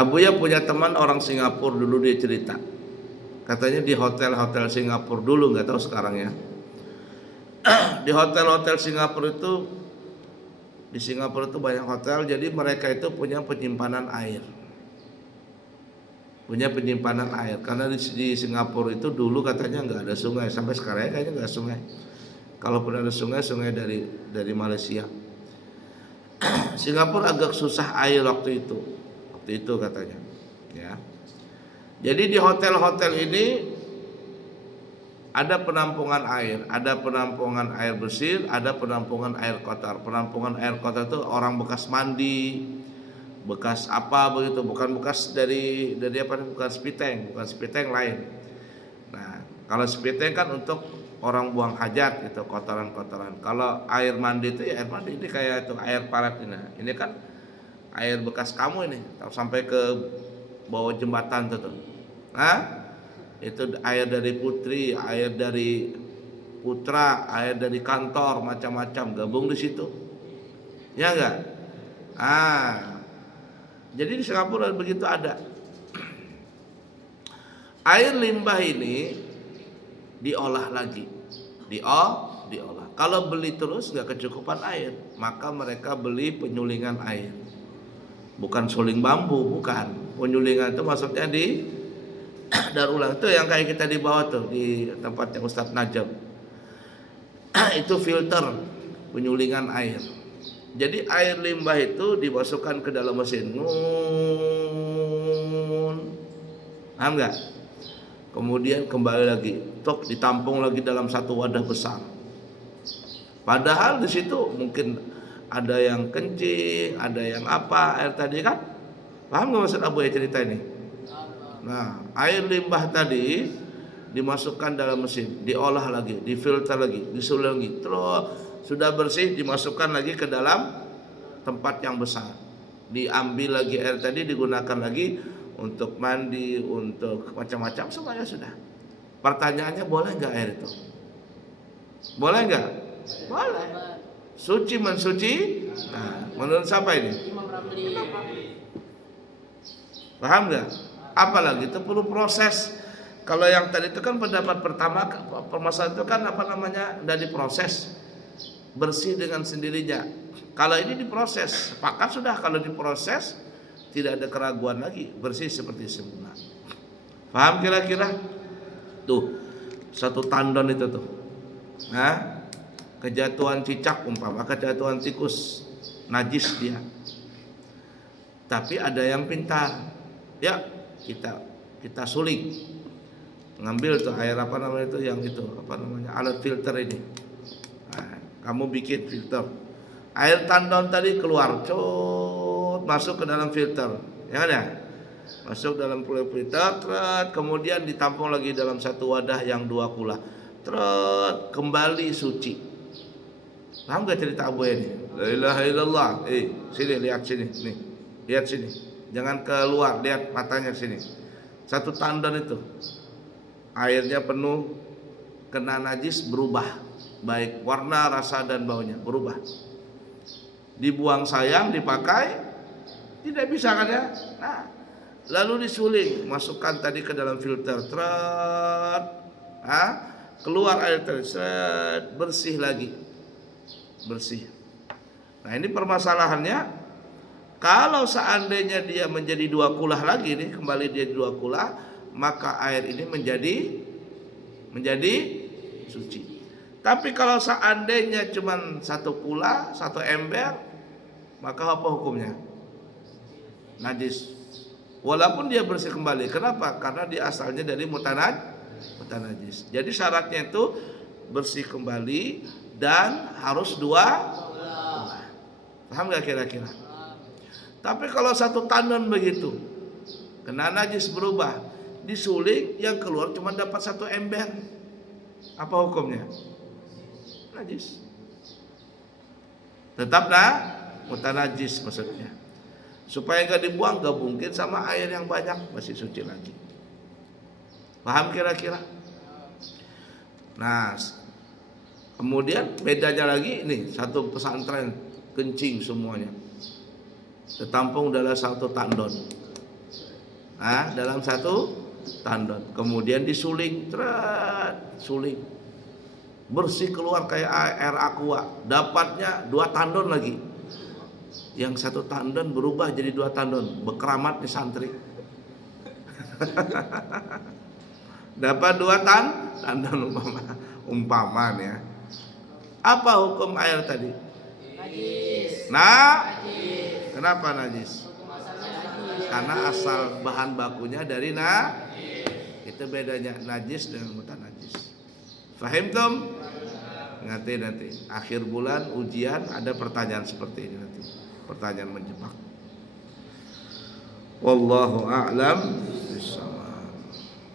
Abuya punya teman orang Singapura dulu, dia cerita. Katanya di hotel-hotel Singapura dulu, nggak tahu sekarang ya. Di hotel-hotel Singapura itu, di Singapura itu banyak hotel, jadi mereka itu punya penyimpanan air. Punya penyimpanan air. Karena di Singapura itu dulu katanya nggak ada sungai, sampai sekarang kayaknya nggak ada sungai. Kalaupun ada sungai, sungai dari Malaysia. Singapura agak susah air waktu itu katanya. Ya. Jadi di hotel-hotel ini ada penampungan air, ada penampungan air bersih, ada penampungan air kotor. Penampungan air kotor itu orang bekas mandi, bekas apa begitu, bukan bekas dari apa, bukan spiteng lain. Nah, kalau spiteng kan untuk orang buang hajat gitu, kotoran-kotoran. Kalau air mandi itu ya air mandi, ini kayak itu air parat ini. Ini kan air bekas kamu ini, sampai ke bawah jembatan tuh. Nah, itu air dari putri, air dari putra, air dari kantor, macam-macam gabung di situ. Ya enggak? Jadi di Singapura begitu ada. Air limbah ini diolah lagi. Diolah. Kalau beli terus nggak kecukupan air, maka mereka beli penyulingan air. Bukan suling bambu, bukan. Penyulingan itu maksudnya di daur ulang, itu yang kayak kita di bawah tuh di tempatnya Ustadz Najam. Itu filter penyulingan air. Jadi air limbah itu dimasukkan ke dalam mesin. Paham nggak? Kemudian kembali lagi, ditampung lagi dalam satu wadah besar. Padahal di situ mungkin ada yang kencing, ada yang apa air tadi kan? Paham nggak maksud Abu ya cerita ini? Nah, air limbah tadi dimasukkan dalam mesin, diolah lagi, difilter lagi, disuling lagi, terus sudah bersih dimasukkan lagi ke dalam tempat yang besar. Diambil lagi air tadi, digunakan lagi untuk mandi, untuk macam-macam, semuanya sudah. Pertanyaannya, boleh nggak air itu? Boleh nggak? Boleh. Suci mensuci. Nah, menurut siapa ini? Paham nggak? Apalagi itu perlu proses. Kalau yang tadi itu kan pendapat pertama, permasalahan itu kan apa namanya, dari proses bersih dengan sendirinya. Kalau ini diproses, sepakat sudah, kalau diproses tidak ada keraguan lagi, bersih seperti semula. Paham kira-kira? Tuh, satu tandon itu tuh. Nah, kejatuhan cicak umpama, kejatuhan tikus, najis dia. Tapi ada yang pintar. Ya, kita suling. Ngambil tuh air apa namanya itu, yang itu apa namanya, alat filter ini. Nah, kamu bikin filter. Air tandon tadi keluar, masuk ke dalam filter. Ya kan ya? Masuk dalam filter, kemudian ditampung lagi dalam satu wadah yang 2 kula. Kembali suci. Paham gak cerita Abu ini? La ilaha illallah. Sini lihat sini, nih. Lihat sini. Jangan keluar, lihat matanya sini. Satu tandon itu. Airnya penuh, kena najis, berubah. Baik warna, rasa dan baunya berubah. Dibuang sayang, dipakai tidak bisa kan ya? Nah, lalu disuling, masukkan tadi ke dalam filter, keluar air tersebut, bersih lagi, bersih. Nah, ini permasalahannya, kalau seandainya dia menjadi 2 kulah lagi nih, kembali dia 2 kulah, maka air ini menjadi suci. Tapi kalau seandainya cuma 1 kula, 1 ember, maka apa hukumnya? Najis. Walaupun dia bersih kembali. Kenapa? Karena dia asalnya dari mutanajis. Jadi syaratnya itu bersih kembali dan harus 2 kula. Paham gak kira-kira? Tapi kalau 1 tandon begitu, kena najis, berubah, disuling, yang keluar cuma dapat 1 ember, apa hukumnya? Najis. Tetaplah mutanajis maksudnya. Supaya gak dibuang, gak mungkin sama air yang banyak, masih suci lagi. Paham kira-kira? Nah, kemudian bedanya lagi nih, satu pesantren kencing semuanya, tertampung dalam 1 tandon. dalam satu tandon, kemudian disuling, suling, bersih keluar kayak air aqua, dapatnya 2 tandon lagi, yang 1 tandon berubah jadi 2 tandon, berkeramat di santri. Dapat 2 tandon umpamanya. Apa hukum air tadi? Najis. Kenapa najis? Karena asal bahan bakunya dari itu bedanya najis dengan mutanajis. Fahimtum? Nanti akhir bulan ujian ada pertanyaan seperti ini nanti. Pertanyaan menjebak. Wallahu a'lam bishawab.